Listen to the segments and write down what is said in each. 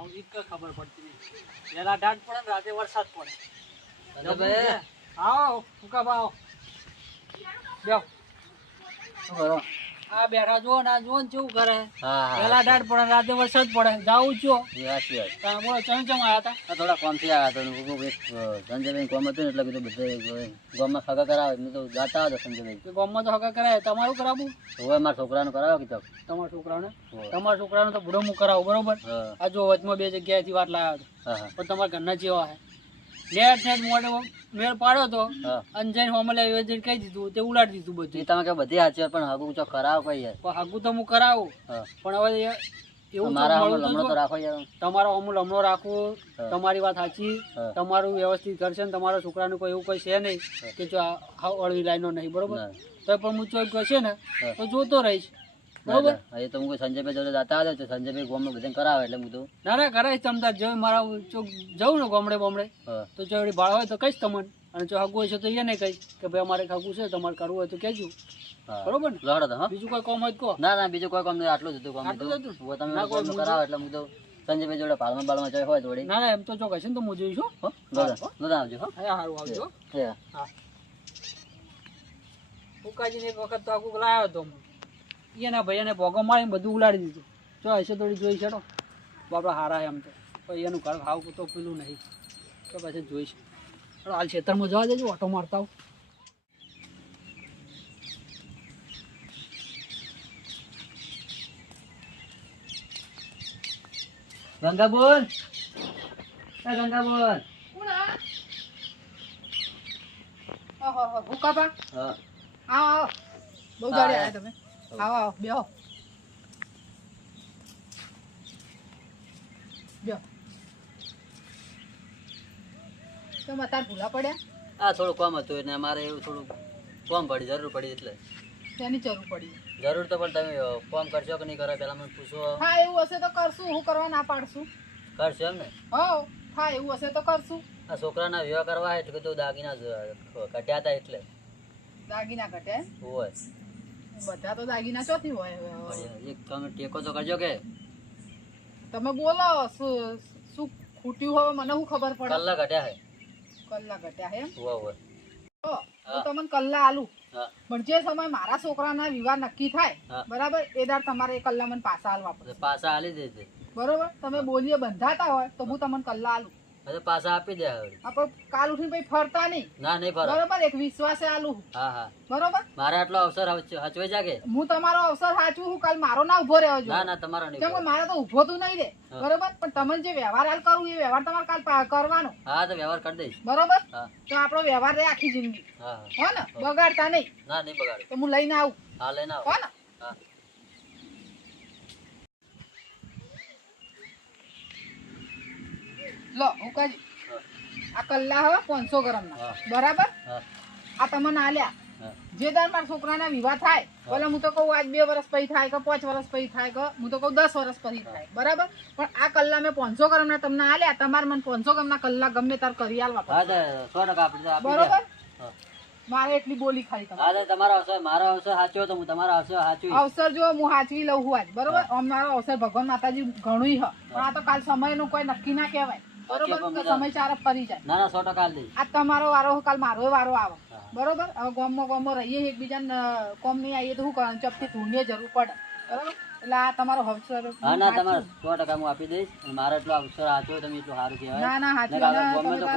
ખબર પડતી નહીં વેલા ડાટ પડે ને રાતે વરસાદ પડે સંજયભાઈ આવો ફૂકા ભાવ બેહો શું કરો? આ બેઠા જો ને આ જો ને કેવું કરે હા વેલા ડાટ પડે રાતે વરસાદ પડે જાવું છો સાચી વાત. બોલો ચમ આવ્યા હતા આ થોડા કોમથી આવ્યા હતા સંજયભાઈ કોમ હતું ને એટલે કીધું બધે ગામમાં સગા કરાવે મેં તો જાતા હતા સંજયભાઈ. કે ગામમાં તો હગા કરાય તમારું કરાવવું હવે મારા છોકરાનું કરાવો કીધું. તમારા છોકરાને તો બુડો હું કરાવું બરોબર. હા આ જો વચમાં બે જગ્યાએથી વાત લાવ્યો હતો હા પણ તમારા ઘરના જેવા હે લેટ ને મોડે મેળ પાડ્યો તો હા. અંજન હોમલે યોજન કહી દીધું તે ઉલાડી દીધું બધું. એ તમે કે બધી સાચી વાત પણ હગું ચો કરાવો કઈ યાર. પણ હગું તો હું કરાવું હા પણ હવે એવું મારા મળવું હમણાં તો તો રાખો યાર. તમારો અમૂલ હમણો રાખવું હા. તમારી વાત સાચી હા. તમારું વ્યવસ્થિત કરશે ને તમારા છોકરાનું કોઈ એવું કઈ છે નહીં કે જો હાવ અળવી લાઈનો નહીં બરોબર. ના. તો પણ હું ચોક કહેશે ને હા. તો જોતો રહીશ બરોબર. એ તો હું સંજયભાઈ જોડે જતા હતા તો સંજયભાઈ ગામમાં બધા કરાવે એટલે હું તો ના ના કરાવીશ તમતાર જો મારા ચોક જવું ને ગામડે બોમડે હા તો જો એવડી ભાળ હોય તો કહીશ તમને અને જો હગું હોય છે તો એને કહીશ કે ભાઈ અમારે હગું છે તમારે કરવું હોય તો કહેજો હા બરોબર ને. લડો તો હા. બીજું કોઈ કામ હોય તો કહો. ના ના બીજું કોઈ કામ નહીં આટલું જ હતું કામ. આટલું જ હતું? હું તમે ના, કોઈ ગામનું કરાવો એટલે હું તો સંજયભાઈ જોડે પાલમાં બાળમાં જાય હોય થોડી. ના ના એમ તો ચોક હશે ને તો હું જોઈશું હો. લડો આવજો હો. હા સારું આવજો. હા હા ફૂકાજીને એક વખત તો આખું લાવ્યો હતો હું. એના ભાઈને ભોગો મારીને બધું ઉલાડી દીધું. જો હશે થોડી જોઈ છેડો બાપડા હારા એમ તો પછી એનું ઘર ખાવ તો પેલું નહીં તો પછી જોઈશ. હાલ ખેતરમાં જવા દેજો ઓટો મારતા આવું. ગંગા બોલ એ ગંગા બોલ. ભૂકાબા હા આવો બહુ જાડે આવ્યા તમે. આવો આવો બેહો બેહો. તો મતાર ભૂલા પડ્યા આ થોડું કામ હતું એટલે મારે એવું થોડું કામ પડી જરૂર પડી એટલે તેની જરૂર પડી. જરૂર તો પણ તમે કામ કરશો કે નહીં કરો પેલા મને પૂછો. હા એવું હશે તો કરશું. હું કરવા ના પાડશું. કરશો એમ ને. હો હા એવું હશે તો કરશું. આ છોકરાના વિવાહ કરવા એટલે કીધું દાગીના કટ્યા હતા એટલે દાગીના ઘટે હોય. બધા તો દાગીના ચોથી હોય. એક તમે ટેકો તો કરજો કે તમે બોલો શું ખૂટ્યું હવે મને શું ખબર પડે. કલાક ઘટ્યા હે. કલ્લા ઘટ્યા હે એમ. હોય હોય. તો હું તમને કલ્લા આલું હા પણ જે સમય મારા છોકરાના વિવાહ નક્કી થાય હા. બરાબર એ દાડ તમારે એ કલ્લા મને પાછા આલવા પડે તો પાછા આલી દેજે. બરોબર. તમે બોલીએ બંધાતા હોય તો હું તમને કલ્લા આલું. હવે પાછા આપી દે હવે. આપણે કાલ ઉઠીને પછી ફરતા નહીં ના નહીં ફરો. બરોબર. એક વિશ્વાસે આલું હા હા બરોબર. મારે આટલો અવસર હચવાઈ જાગે. હું તમારો અવસર સાચું હું કાલ મારો ના ઉભો રહેવો ના જોઈએ. ના તમારો નહીં કેમ કે ફરો. મારે તો ઉભો તું નહીં રે હા. બરોબર. પણ તમને જે વ્યવહાર હાલ કરવું એ વ્યવહાર તમારે કાલ કરવાનો હા તો વ્યવહાર કરી દઈશ. બરોબર. હા તો આપણો વ્યવહાર રહે આખી જિંદગી હા હો ને. બગાડતા નહીં. ના નહીં બગાડે. તો હું લઈને આવું હા લઈને આવો. હો ને. હા લો હું કહી આ કલ્લા હવે 500 ગ્રામ ના હા. બરાબર. હા આ તમને આલ્યા હા જે દર મારા છોકરાના વિવાહ થાય ભલે હું તો કહું આજ 2 વર્ષ પછી થાય કે 5 વર્ષ પછી થાય કે હું તો કહું 10 વર્ષ પછી થાય બરાબર. પણ આ કલ્લા મેં 500 ગ્રામ ના તમને આલ્યા. તમારે મને 500 ગ્રામ ના કલ્લા ગમે તાર કરી આલવા હા પડે. તો 100% આપી દે. આપી દે. બરોબર. હા. મારે એટલી બોલી ખાલી તમે. હા તો તમારો અવસર મારો અવસર સાચો તો હું તમારો અવસર સાચું. અવસર જો હું હાચવી લઉં હું આજ બરોબર. અમારો અવસર ભગવાન માતાજી ઘણું હ પણ આ તો કાલ સમય નું કોઈ નક્કી ના કહેવાય બરોબર. કે સમય ચાર ફરી જાય. ના ના 100% આલી દઈશ. આ તમારો વારો કાલ મારો વારો આવે હા. બરોબર. હવે ગામમાં રહીએ એકબીજાને કોમ નહીં આવીએ તો શું કરવાનું ચપટી ધૂળની જરૂર પડે બરોબર. એટલે આ તમારો અવસર હા ના તમારે 100% હું આપી દઈશ. અને મારો એટલો અવસર સાચો તમે એટલું સારું કહેવાય. ના ના હાચી ગમે તો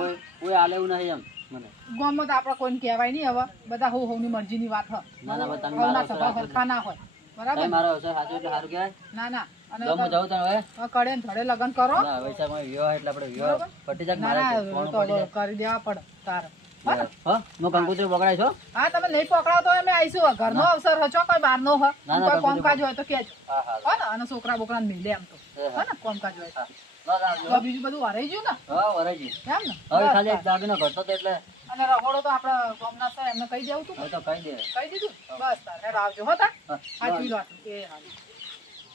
કોઈ આલે એવું નહીં એમ મને. ગામમાં તો આપણે કોઈને કહેવાય નહીં. હવે બધા હોની મરજીની વાત હ. ના ના તમે હવના મારો સભા અવસર સરખા ના હોય બરાબર. તમે મારો અવસર સાચો એટલે સારું કહેવાય. ના ના અને ગમું જાઉં તને હવે. કડે ને ધડે લગન કરો. ના વૈશાખમાં વિવાહ એટલે આપણે વિવાહ બરોબર. પટી જાય કે ના મારે ના કોણ તો પટી જાય. કરી દેવા પડે તારે. હા હું કંકુતરી પકડાય છો. હા તમે નહીં પકડાવ તો અમે આવીશું. ઘરનો અવસર હચો કોઈ બહારનો હ. ના, ના, કોઈ કંકુતરી કોમકાજ હોય તો કહેજો હા હા હો ને. અને છોકરા બોકરાને મિલે એમ તો હા. હો ને. કોમકાજ હોય તો. હા બસ આવજો. તો બીજું બધું હરાઈ ગયું ને હા વરાજી. એમ ને. હવે બસ, ખાલી એક બસ. દાગીનો ઘટતો હતો એટલે અને રહોડો તો આપડા ગામના છે એમને કહી દેવું તું. હવે તો કહી દે. કહી દીધું બસ તાર હેડ આવજો હો તાર. હા. સાચવી લો આટલું. એ હારું.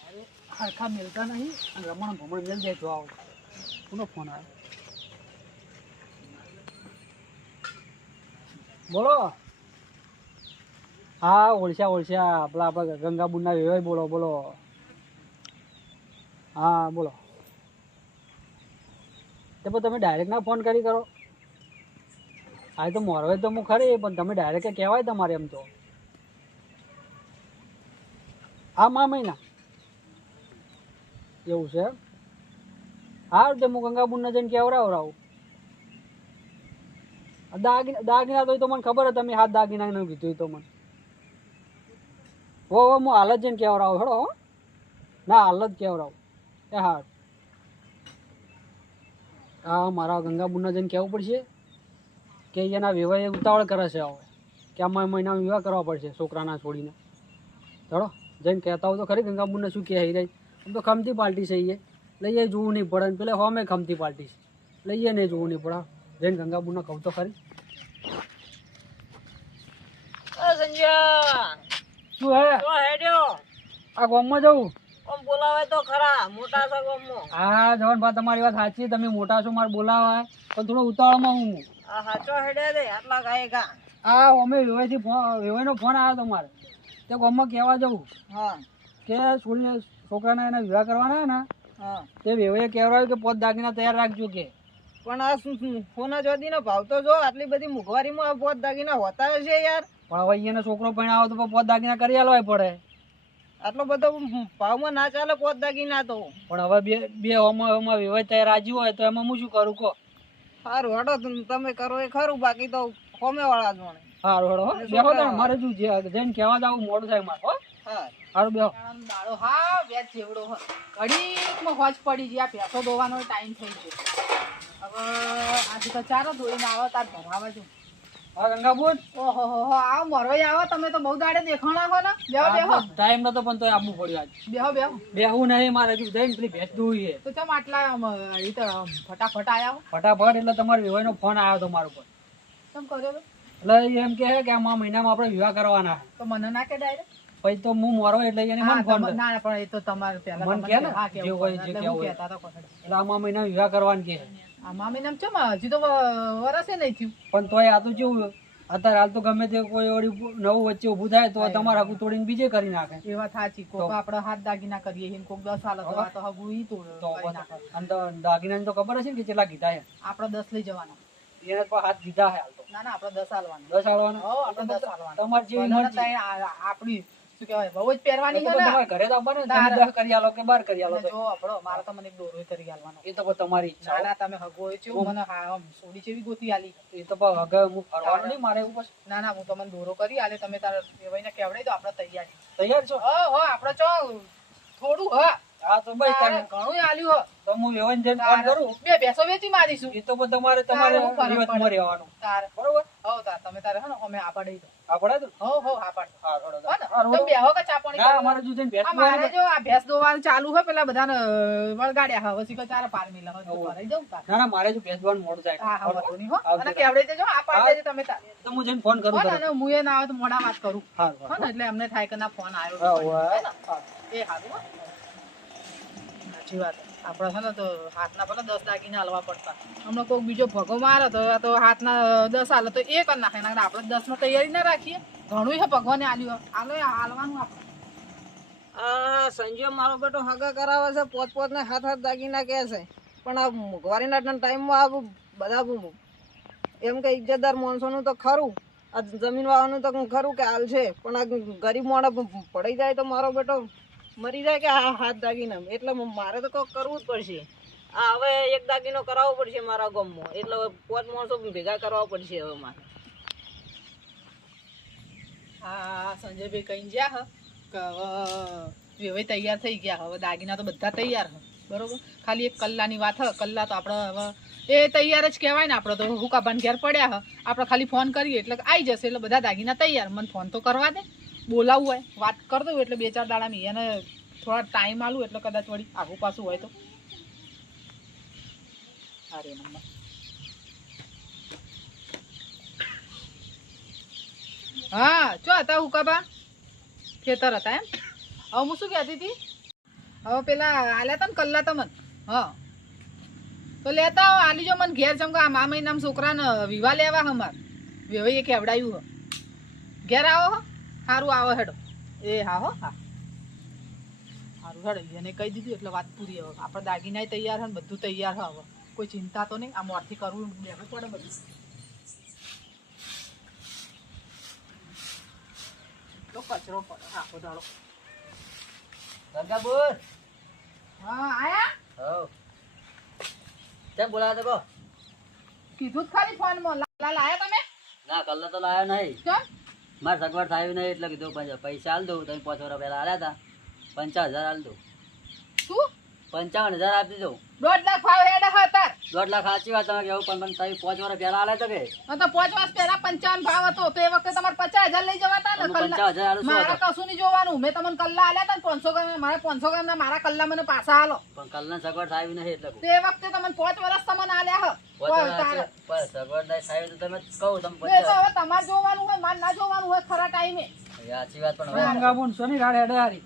અરે હરખા મિલતા નહીં અને રમણ ભમણ મેલ દે જો આવો. કોનો ફોન આવ્યો બોલો. હા ઓળખ્યા પેલા આપણા ગંગાબુનના વેવાય બોલો બોલો. હા બોલો તો પણ તમે ડાયરેક્ટ ના ફોન કરી કરો. હા તો મોરવે તો હું ખરી, પણ તમે ડાયરેક્ટ કહેવાય તમારે એમ તો. હા મહિના એવું છે. હા તે હું ગંગાબુનને જઈને કેવડાવરાવું. દાગીના તો મને ખબર છે, તમે હાથ દાગીના કીધું તો મને. હો હું હાલ જ જઈને કેવડાવું હેડો. હો ના હાલ જ કેવડાવું. એ હા હા મારા ગંગાબુનને જઈને કહેવું પડશે કે એના વિવાહ ઉતાવળ કરે છે હવે, કે આ મહિનામાં વિવાહ કરવા પડશે છોકરાના છોડીને. ચલો જઈને કહેતા હોય તો ખરી ગંગાબુનને શું કહે રહી. આમ તો ખમતી પાર્ટી છે એ, લઈએ જોવું નહીં પડે. પેલે હોમે ખમતી પાર્ટી છે, લઈએ નહીં જોવું નહીં પડે. જઈને ગંગાબુનને કહું તો ખરી. સંજય શું હે તો હેડ્યો આ ગામમાં જવું? આમ બોલાવે તો ખરા, મોટા છે ગામમાં. હા જવાન બા તમારી વાત સાચી, તમે મોટા છો મારે બોલાવા, પણ થોડો ઉતાવળમાં હું. આ હાચો હેડ્યા દે આટલા ગાય ગા. હા અમે વિવાહનો ફોન આવ્યો તમારે, તે ગામમાં કહેવા જવું હા કે છોકરાને એને વિવાહ કરવાના ને, હા તે વેવાએ કહેવાયું કે પોત દાગીના તૈયાર રાખજો કે. પણ આ સોના ચાંદીનો ભાવ તો જો, આટલી બધી મોંઘવારીમાં આ પોત દાગીના હોતા હશે યાર. પણ હવે એને છોકરો પરણાવો તો પોત દાગીના કરી આલવાય પડે. આટલો બધો ભાવમાં ના ચાલે પોત દાગીના તો. પણ હવે બે હોમાં વેવાય તૈયાર રાજી હોય તો એમાં હું શું કરું કહો? સારું હેડો તમે કરો એ ખરું, બાકી તો હોમે વાળા જ વણે. સારું હેડો બેહો તાણ, મારે શું જઈને કહેવા જવું મોડું થાય મારે. હો હા સારું બેહો. દાડો હા વેચ જેવડો હોય ઘડીકમાં હોજ પડી ગયા, ભેંસો દોવાનો ટાઈમ થઈ ગયો. હવે આજે તો ચારો દોઈને આવો તાર ભરાવા જો. હા ગંગાબુન ઓહો હો આવો મરવાઈ આવો, તમે તો બહુ દાડે દેખાણા હો ને. બેહો બેહો ટાઈમ નતો પણ તોય આવવું પડ્યું આજ. બેહો બેહો. બેહવું નહીં મારે, હજુ જઈને પેલી ભેંસ દોવી છે. તો ચમ આટલા એ તો ફટાફટ આયા હો. ફટાફટ એટલે તમારે વિવાહનો ફોન આવ્યો હતો મારા ઉપર. ચમ કર્યો તો? એટલે એમ કહે કે આ મહિનામાં આપણે વિવાહ કરવાના છે. તો મને ના કે ડાયરેક્ટ. પછી તો હું મોરો એટલે એને મને ફોન કર્યો. ના પણ એ તો તમારે પહેલા મન કે ને જે હોય જે કેવું હોય. એટલે આમાં મહિના વિવાહ કરવાનું કે. આ મામી નામ ચમ હજી તો વરસે નહીં થયું. પણ તોય આ તો કેવું અત્યારે હાલ તો ગમે તે કોઈ વળી નવું વચ્ચે ઊભું થાય તો તમારે હગું તોડીને બીજે કરી નાખે. એ વાત સાચી, કોક આપડે હાથ દાગીના કરીએ છીએ, કોક 10 સાલ તો આ તો હગું ઈ તો કરી નાખે. અને તો દાગીનાની તો ખબર હશે ને કે કેટલા કીધા છે. આપડે 10 લઈ જવાના. એને તો હાથ દીધા છે હાલ તો. ના ના આપડે 10 આલવાના. 10 આલવાના. હો આપડે 10 આલવાના. તમારે જેવી બધાને મરજી. ત્યાં આપણી શું કહેવાય બહુ જ પહેરવાની છે ને. તમારે ઘરે તો આવવાનું ને, તમે 10 કરી આલો કે 12 કરી આલો અને તો જો આપણો મારે તો મને એક દોરો કરી આલવાનો. એ તો પછી તમારી ઈચ્છા ના હો. ના તમે હગો હોય છે મને હા આમ સોડી જેવી ગોતી આલી. એ તો પછી હવે હું ફરવાનું નહીં મારે એવું પછી. ના ના હું તમને દોરો કરી આલે, તમે તારા વેવાઈને કેવડાવી દો, આપણે તૈયાર છીએ. તૈયાર છો? હો હો આપણે ચો થોડું હ હા તો બસ તારે તારે ઘણું આલ્યું હ. તો હું વેવાઈને જઈને ફોન કરું. બે ભેંસો વેચી મારીશું. એ તો પછી તમારે તારે હું ફરક રિવાજમાં પડે. રહેવાનું. તારે બરોબર? હો તાર તમે તારે હે ને અમે આ પાડી દો. આપણે તો હો હો આ પાડ હા થોડો હો ને હા, તમે બેહો કે ચા પાણી ના કરો? અમારે જો જઈને ભેંસ આ મારે જો આ ભેંસ દોવાનું ચાલુ હોય, પેલા બધાને વળગાડ્યા હવે શીખો ચાર પાર મિલા હવે તો ભરાઈ જાઉં તાર. ના ના મારે જો ભેંસ દોવાનું મોડું થાય. હા હા વાંધો નહીં હો. આવજો અને કેવડાવી દેજો, આ પાડ દેજો તમે તાર. તો હું જઈને ફોન કરું હો ને, તરત. અને હું એ ના આવે તો મોડા વાત કરું. હા હો ને એટલે અમને થાય કે ના ફોન આવ્યો હા, છે. હા. હે ને? એ હારું હો. સાચી વાત. આપડે છે ને તો હાથના ભલે 10 દાગીના હાલવા પડતા. હમણાં કોઈક બીજો ભગો મારે તો આ તો હાથના 10 હાલે તો એ કરી નાખે. આપણે 10 માં તૈયારી ના રાખીએ. ઘણું છે ભગવાને આલ્યું. હાલો હાલવાનું આપણે. આ સંજય મારો બેટો હગા કરાવે છે, પોત પોત ને હાથ હાથ દાગીના કહે છે. પણ આ મોંઘવારીના ટાઈમમાં આ બધા એમ કે ઇજ્જતદાર માણસોનું તો ખરું, આ જમીન વાળાનું તો ખરું કે હાલ છે, પણ આ ગરીબ માણસ પડી જાય તો મારો બેટો મરી જાય કે આ હાથ દાગીના. એટલે મારે તો કંઈક કરવું જ પડશે. આ હવે એક દાગીનો કરાવવો પડશે મારા ગામમાં, એટલે પોત માણસો ભેગા કરવા પડશે હવે મારે. હા સંજયભાઈ કઈ ગયા હ કે હવે તૈયાર થઈ ગયા. હવે દાગીના તો બધા તૈયાર હ બરોબર. ખાલી એક કલ્લાની વાત હ. કલ્લા તો આપણે હવે એ તૈયાર જ કહેવાય ને. આપણે તો હુકાભાન ઘેર પડ્યા હ, આપણે ખાલી ફોન કરીએ એટલે આવી જશે. એટલે બધા દાગીના તૈયાર. મને ફોન તો કરવા દે, બોલાવવું હોય વાત કરી દઉં એટલે 2-4 દાડામાં એને થોડા ટાઈમ આલું એટલે કદાચ વળી આગું પાછું હોય તો. અરે નંબર હા ચો હતા હુકાબા? ખેતર હતા એમ? હવે હું શું કહેતી હતી, હવે પેલા આલ્યા હતા ને કલ્લા તમને, હા તો લેતા આવો આલી જો મને ઘેર. ચમકા આ મહિનામાં છોકરાને વિવાહ લેવા અમાર વેવાઈએ કેવડાયું હ. ઘેર આવો હો. સારું આવો હેડો. એ હા હો હા સારું હેડો. એને કહી દીધું એટલે વાત પૂરી. હવે આપણે દાગીના તૈયાર હે ને બધું તૈયાર હ. હવે કોઈ ચિંતા તો નહીં. આ મોરથી કરવું બેઠું પડે બધું. તો કચરો પડે આખો દાડો. ગંગાપુર હા આયા હવ કેમ બોલાવ્યા તો કહો. કીધું જ ખરી ફોનમાં. લાલ આયા તમે ના કલ્લા તો લાયો નહીં. કેમ? મારે સગવડ થાય નહીં એટલે કીધું પૈસા હાલ દઉં. તમે 5 વર્ષ પહેલા આલ્યા હતા 50,000 હાલ દઉં. શું 55,000 આપી દઉં. 1.5 લાખ ભાવ હેડે હતા? 1.5 લાખ સાચી વાત તમે કેવું પણ તમે 5 વર્ષ પહેલા આલ્યા તો કે તો 5 વર્ષ પહેલા 55 ભાવ હતો તો એ વખતે તમારે 50,000 લઈ જવાતા ને. 55,000 હાલું શું મારા હતો? કશું નહીં જોવાનું. મેં તમને કલ્લા આલ્યા હતા ને 500 ગ્રામ. મારે 500 ગ્રામ ના મારા કલ્લા મને પાછા હાલો. પણ કલ્લા સગવડ થાય નહીં એટલે તો એ વખતે તમને 5 વર્ષ તમને આલ્યા હ. 5 વર્ષ સગવડ નહીં થાય તો તમે કહું તમે એ તો હવે તમારે જોવાનું હોય, મારે ના જોવાનું હોય ખરા ટાઈમે. સાચી વાત પણ હવે હવે અંગાબુન સોની રાડ હેડે હારી.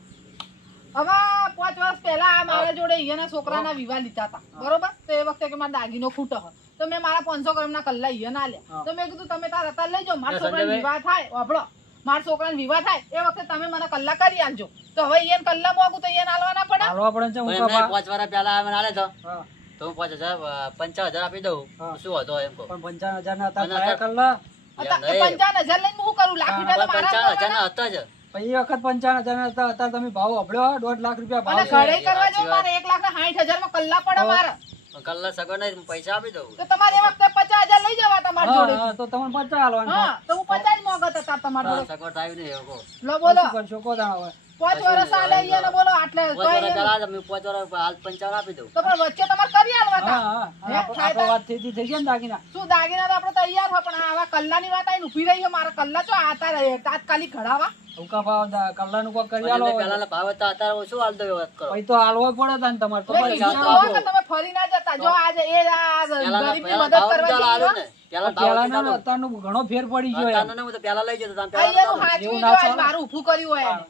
હવે 5 વર્ષ પહેલા આ મારા જોડે ઈયાના છોકરાના વિવાહ લીધા હતા, બરોબર? તો એ વખતે કે મારા દાગીનો ખૂટો હ તો મેં મારા 500 ગ્રામના કલ્લા ઈયાના આલ્યા. તો મેં કીધું તમે તાર અત્યારે લઈ જાઓ, મારા છોકરાનો વિવાહ થાય. વાપરો, મારા છોકરાનો વિવાહ થાય એ વખતે તમે મને કલ્લા કરી આલજો. તો હવે ઈયાને કલ્લા મોગું તો ઈયાને આલવાના પડે. હાલવા પડે છે પણ ઊંઘા એમને પા. 5 વર્ષ પહેલા મને આલે તો હા તો હું 55,000 આપી દઉં. હા. શું હતો એમ કહો. પણ 55,000 ના હતા અને ખાયા અત્યારે- કલ્લા. એ 55,000 લઈને હું કરું? લાખ રૂપિયા તો મારા 55,000 આપવાના. ના હતા જ. પછી એ વખત 55,000 ના હતા. અત્યારે તમે ભાવ અભળ્યો 1.5 લાખ રૂપિયા અને ભાવ છે. ઘરે કરવા જાવ મારે 1,60,000 માં કલ્લા પડે મારે. પણ કલ્લા સગવડ નહીં પૈસા આપી દઉં. તો તમારે એ વખતે 50,000 લઈ જવા તમારા જોડે. હા, તો તમને 50 હાલવાનું. હા તો હું 50 જ મોગત હતા તમારા જોડે. સગવડ થાય નહીં એવું કહો. લો બોલો, શું કરશો કો તાણ હવે. 5 વર્ષ આલે ઈયાને બોલો આટલે 5 વર્ષ પહેલા તમે 5 વર્ષ હાલ 55 આપી દઉં. તો પણ વચ્ચે તમારે કરી આલવાતા. હા હા હે, આપણે વાત થઈ ગયા ને દાગીના. શું દાગીના તો આપણે તૈયાર હોય પણ આવા કલ્લાની વાત આઈને ઊભી રહી છે. મારા કલ્લા ચો આતા રહે તાત્કાલિક ઘડાવા. ઊંઘા ભાવ કલ્લાનું કોક કરી પણ આલો. એમને પહેલાના ભાવ હતા અત્યારે શું હાલ દો એ વાત કરો. પછી તો હાલવો પડે તાન તમારે તો મેં પછી કીધું ચાલો. તો કે તમે ફરી ના જતા. જો આજે એ આ ગરીબની મદદ કરવા પહેલા જઈએ ને પહેલા ભાવ પેલાના ને અત્યારનો ઘણો ફેર પડી ગયો એમ. અત્યારનો હું તો પહેલા લઈ જતો તમે આ પહેલા એનું હાચવી એવું જો ના આજ ચાલે. મારું ઊભું કર્યું હોય એને.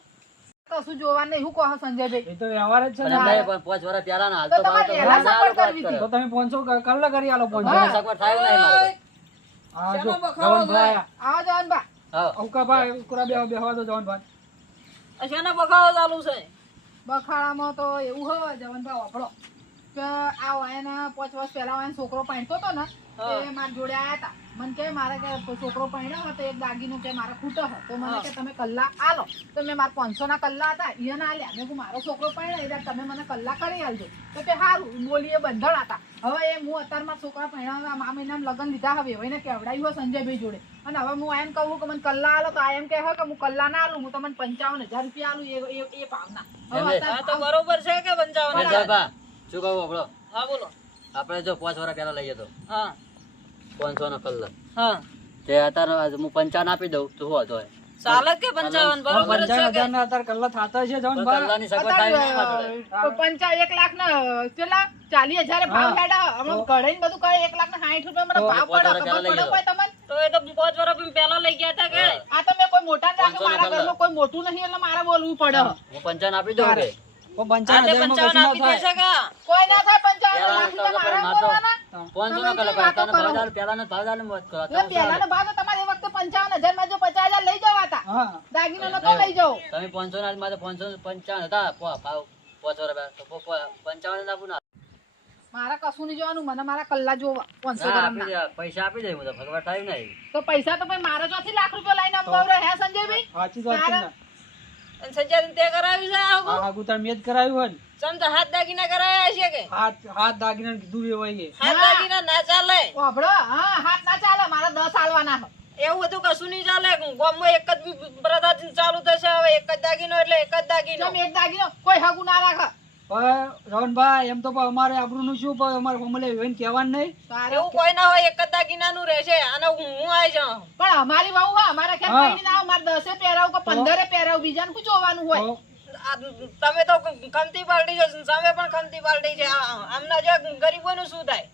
કશું જોવાનું નહીં. હું કહો સંજયભાઈ? એ તો વ્યવહાર જ છે પણ ને. એમને પણ 5 વર્ષ પહેલા ના હાલ તો તો ભાવ તમારે તો વહેલા ના સગવડ વાત કરવી કરે. તો તમે 500 કલ્લા કરી આલો 500. મને સગવડ થાય નહીં મારે. હા જો શેનો બખાડો જવાનભાઈ આવો જવાનબા. હા ઊંઘા ભાઈ ઉકરા બેહવા દો જવાનભાઈ. શેનો બખાડો ચાલુ છે? બખાડામાં તો એવું હોય જવાનભાઈ વાપરો કે આ વાયના 5 વર્ષ પહેલા વાયનો છોકરો પાણતો હતો ને એ મારા જોડે આયા હતા. મને કે મારે કે છોકરો પાણ્યો હોય તો એક દાગીનો કે મારે ખૂટો હોય તો મને કે તમે કલ્લા આલો. તો મેં મારા 500 ના કલ્લા હતા ઈયાને આલ્યા. મેં કીધું મારો છોકરો પાણ્યો એટલે તમે મને કલ્લા કરી આલજો. તો કે સારું બોલીએ બંધણ હતા. હવે એ હું અત્યારે મારા છોકરા પાણ્યા આ મહિનામાં લગ્ન લીધા હવે એને કેવડાયું હોય સંજયભાઈ જોડે. અને હવે હું એમ કહું કે મને કલ્લા આલો તો આ એમ કહે કે હું કલ્લા ના આલું, હું તમને 55,000 રૂપિયા આલું એ ભાવના. હવે એમને- હા તો બરોબર છે કે 55,000? વિજયભા, શું કહું આપણો હા બોલો. આપણે જો 5 વર્ષ પહેલા લઈ જતો હા 500 નો કલ્લો હા તે અત્યારે હું 55 આપી દઉં તો શું હતો ચાલે કે 55 બરોબર જ છે કે? 55,000 ના અત્યારે કલ્લા થાતા છે જવાનભાઈ. કલ્લાની સગવડ થાય નહીં મારે. 1 લાખ ને કેટલા 40,000 ભાવ હેડા. હમણાં કઢાઈને બધું કહે 1 લાખ ને 60 રૂપિયા મને ભાવ પડે. ખબર પડે કોઈ તમને? તો એ તો 5 વર્ષ પહેલા લઈ ગયા હતા કે? આ તો મેં કોઈ મોટા ને રાખ્યું. 500 મારા ઘરમાં કોઈ મોટું નહીં એટલે મારે બોલવું પડે. હું 55 આપી દઉં કે તો આજે 55,000 માં 55 કશું ના આપી દેશે થાય. કે? કોઈ ના થાય 55 પેલા લાખ રૂપિયા મારે મારે તો બોલવાના. 500 નો કલ્લો પહેલાનો ભાવ દાલ મત કરો એટલે પહેલાનો ભાવ તો તમારે એ વખતે 55,000 માં જો 50,000 લઈ જવા હતા. હા દાગીનો નતો લઈ જાઓ. તમે 500 ના મારે 555 હતા ભાવ 5 વર્ષ પહેલા તો 55 આપું ના મારે કશું નહીં જોવાનું. મને મારા કલ્લા જોવા 500 ના, ગ્રામના. આપી દે, પૈસા આપી દે હું તો ભગવાન થાય નહીં તો પૈસા તો ભાઈ મારે ચોથી લાખ રૂપિયા લઈને અંબાવડે હે સંજયભાઈ? સાચી વાત છે ને. અને સજ્જાદને તે કરાવ્યું છે આ આ આગુ તાર મેં જ કરાવ્યું હોય ને. ચમચા હાથ દાગીના કરાયા છે કે? હાથ દાગીના કીધું એ હોય એ. હાથ દાગીના ના ચાલે. વાપરો. હા હાથ ના ચાલે. મારે 10 આલવાના છે. એવું બધું કશું નહીં ચાલે. ગામમાં એક જ પ્રથા ચાલુ થશે હવે. એક જ દાગીનો એટલે એક જ દાગીનો. તમે એક દાગીનો કોઈ હગું ના રાખે. પણ રવનભાઈ એમ તો પણ અમારે આબરૂનું શું પણ અમારે ફોમલે એને કહેવાનું નહીં. તારે એવું કોઈ ના હોય. એક જ દાગીનાનું રહેશે. અને હું આવી જાઉં. પણ અમારી વહુ હા અમારા ખેર હા. પૈણી ના આવે. મારે 10 પહેરાવ કે 15 પહેરાવ બીજાને શું જોવાનું હોય? તો આ તમે તો ખમતી પાલટી છો. સામે પણ ખમતી પાલટી છે. આમના જે ગરીબોનું શું થાય?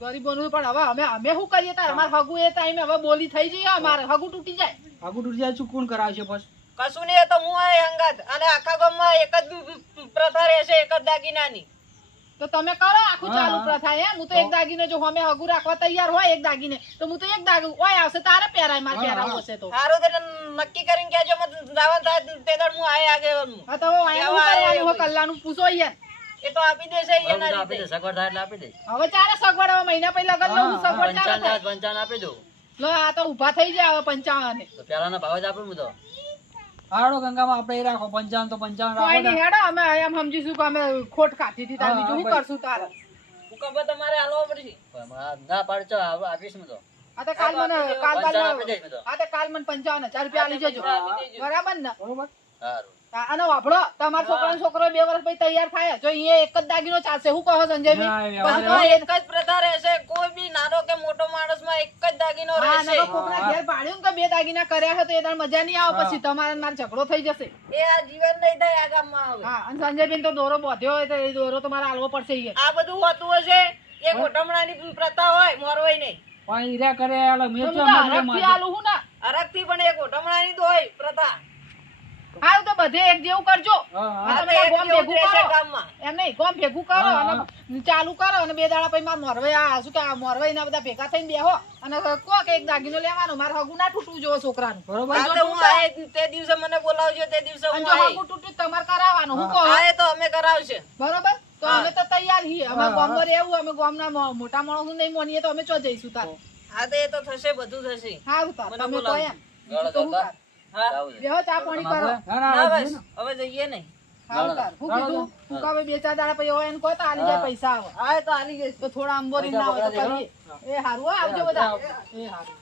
ગરીબોનું પણ હવે અમે શું કરીએ તાર? અમારે હગું એ ટાઈમે હવે બોલી થઈ જઈએ. અમારે હગું તૂટી જાય. આગુ તૂટી જાય શું કોણ કરાવશે બસ. કશું નહીં. એ તો હું આવી હંગાત. અને આખા ગામમાં એક જ પ્રથા રહેશે. એક જ દાગીનાની. તો તમે કરો આખું હા, ચાલુ હા. પ્રથા એમ. હું તો એક દાગીને જો અમે હગું રાખવા તૈયાર હોય એક દાગીને તો હું તો એક દાગી ઓય આવશે તારે પહેરાય મારે હા, પહેરાવું હા. હશે તો. સારું તેને નક્કી કરીને કહેજો. જવાનું થાય તે દાડ હું આવી આગળ. હા તો હવે આયા શું કરવાનું હોય? કલ્લાનું પૂછો યાર. એ તો આપી દેશે એના આપી રીતે દે, સગવડ થાય એટલે આપી દે. હવે ચાલે સગવડ, હવે મહિના પહેલા લગન નું સગવડ ચાલે 55 થાય. 55 આપી દઉં. લો આ તો ઊભા થઈ જાય હવે 55. તો પેલાના ભાવ જ આપું હું તો. હાડો ગંગામાં આપણે એ રાખો 55 તો 55 કોઈ રાખો નહીં હેડો, અમે એમ સમજીશું કે અમે ખોટ ખાધી હતી તાર, હા, બીજું શું ભાઈ. કરશું તારે? હુકમ તમારે હાલવો પડશે. પણ ના પાડજો, આપીશ હું તો. આ તો કાલ મને કાલ 55 આપી દઈશ હું તો. આ તો કાલ મને 55,000 રૂપિયા આલી જજો, બરાબર ને? બરોબર સારું. હા, અને વાપરો તમારા છોકરો 2 વર્ષ પછી તૈયાર થાય જો અહીંયા એક જ દાગીનો ચાલશે, શું કહો સંજયભાઈ? ના, પછી તો એક જ પ્રથા રહેશે, કોઈ બી નાનો કે મોટો માણસ માં એક જ દાગીનો હા, રહેશે. નકર કોકના ઘેર પાડ્યું ને કે 2 દાગીના કર્યા છે તો એ દાડ મજા નહીં આવે, પછી તમારે ને મારે ઝઘડો થઈ જશે. એ આ જીવન નહીં થાય આ ગામમાં હવે. હા, અને સંજયબેન તો દોરો બાંધ્યો હોય તો એ દોરો તમારે હાલવો પડશે ઈ. આ બધું હોતું હશે એ ગોઠમણાની પ્રથા હોય, મોરવાઈ નહીં. પણ હીરા કરે એટલે મેં તો તો હું તો અમારે હરખથી હાલું હું ના. અરગથી પણ એ ગોઠમણાની તો હોય પ્રથા. હારું તો બધે એક જેવું કરજો. હા, આ આ તમે તો એક ગોમ જેવું જ ભેગું રહેશે કરો. ગામમાં. એમ નહીં, ગોમ ભેગું કરો હા, અને ચાલુ કરો અને 2 દાડા પછી માર મોરવાઈ આ શું કે આ મોરવાઈ ના બધા ભેગા થઈને બેહો અને કહો કે એક દાગીનો લેવાનો, મારે હગું ના તૂટવું જોઈએ છોકરાનું. બરોબર આ તો હું આયે તે દિવસે મને બોલાવજો, તે દિવસે અને હું જો આયે. હગું તૂટ્યું તો તમારે કરાવવાનું, હું કહો? આયે તો અમે કરાવશે. બરોબર, તો હા. અમે તો તૈયાર છીએ. અમે હા, ગામમાં રહેવું, અમે ગામના મોટા માણસો નહીં માનીએ તો અમે ચો જઈશું તાર. હા તો એ તો થશે, બધું થશે. હારું તાર, મને તમે કહો બોલાવજો. એમ. ગાળો તો હું ધંધા. તાર. હા જાવું છે. બેહો, ચા પાણી કરો. ના ના ના હવે બસ જઈએ ને. હવે જઈએ નહીં. હારું તાર. હું કીધું? હું કહું, 2-4 દાડા પછી હોય એને કહો તો આલી જાય પૈસા આવે. હા એ તો આલી જશે. તો થોડા અંબોરી ના હોય તો કરીએ. એ હારું હો, આવજો બધા. એ હારું.